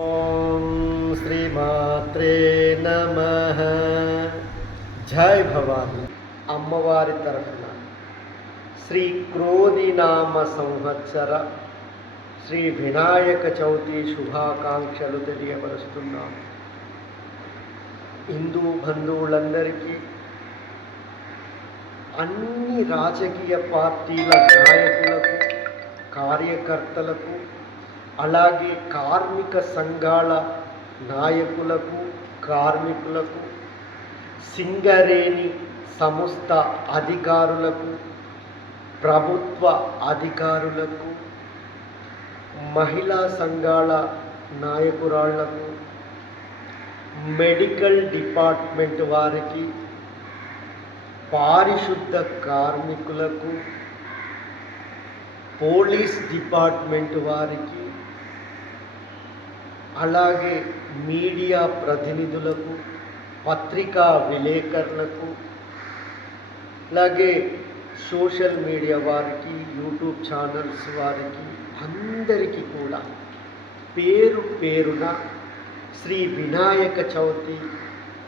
ఓం శ్రీమాత్రే నమ. జై భవాని. అమ్మవారి తరఫున శ్రీ క్రోధినామ సంవత్సర శ్రీ వినాయక చవితి శుభాకాంక్షలు తెలియపరుస్తున్నాం. హిందూ బంధువులందరికీ అన్ని రాజకీయ పార్టీల నాయకులకు కార్యకర్తలకు అలాగే కార్మిక సంఘాల నాయకులకు కార్మికులకు సింగరేణి సంస్థ అధికారులకు ప్రభుత్వ అధికారులకు మహిళా సంఘాల నాయకురాళ్ళకు మెడికల్ డిపార్ట్మెంట్ వారికి పారిశుద్ధ కార్మికులకు పోలీస్ డిపార్ట్మెంట్ వారికి అలాగే మీడియా ప్రతినిధులకు పత్రికా విలేకరులకు అలాగే సోషల్ మీడియా వారికి యూట్యూబ్ ఛానల్స్ వారికి అందరికీ కూడా పేరు పేరున శ్రీ వినాయక చవితి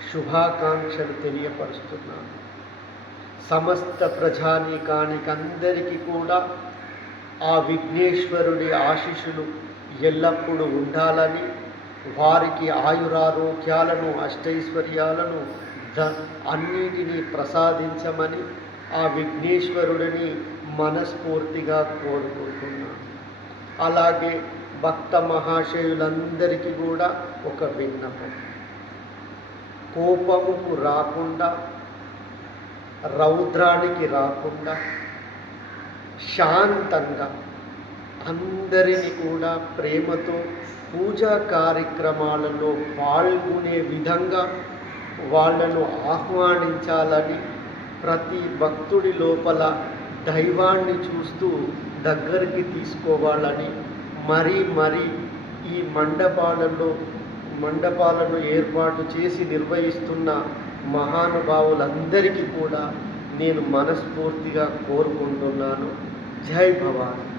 శుభాకాంక్షలు తెలియపరుస్తున్నాను. సమస్త ప్రజానీకానికి అందరికీ కూడా ఆ విఘ్నేశ్వరుడి ఆశీస్సులు ఎల్లప్పుడూ ఉండాలని వారికి ఆయురారోగ్యాలను అష్టైశ్వర్యాలను ద అన్నిటినీ ప్రసాదించమని ఆ విఘ్నేశ్వరుడిని మనస్ఫూర్తిగా కోరుకుంటున్నాను. అలాగే భక్త మహాశయులందరికీ కూడా ఒక విన్నపం. కోపముకు రాకుండా రౌద్రానికి రాకుండా శాంతంగా అందరిని కూడా ప్రేమతో పూజా కార్యక్రమాలలో పాల్గొనే విధంగా వాళ్ళను ఆహ్వానించాలని ప్రతి భక్తుడి లోపల దైవాన్ని చూస్తూ దగ్గరికి తీసుకోవాలని మరీ మరీ ఈ మండపాలలో మండపాలను ఏర్పాటు చేసి నిర్వహిస్తున్న మహానుభావులందరికీ కూడా నేను మనస్ఫూర్తిగా కోరుకుంటున్నాను. జై భవాని.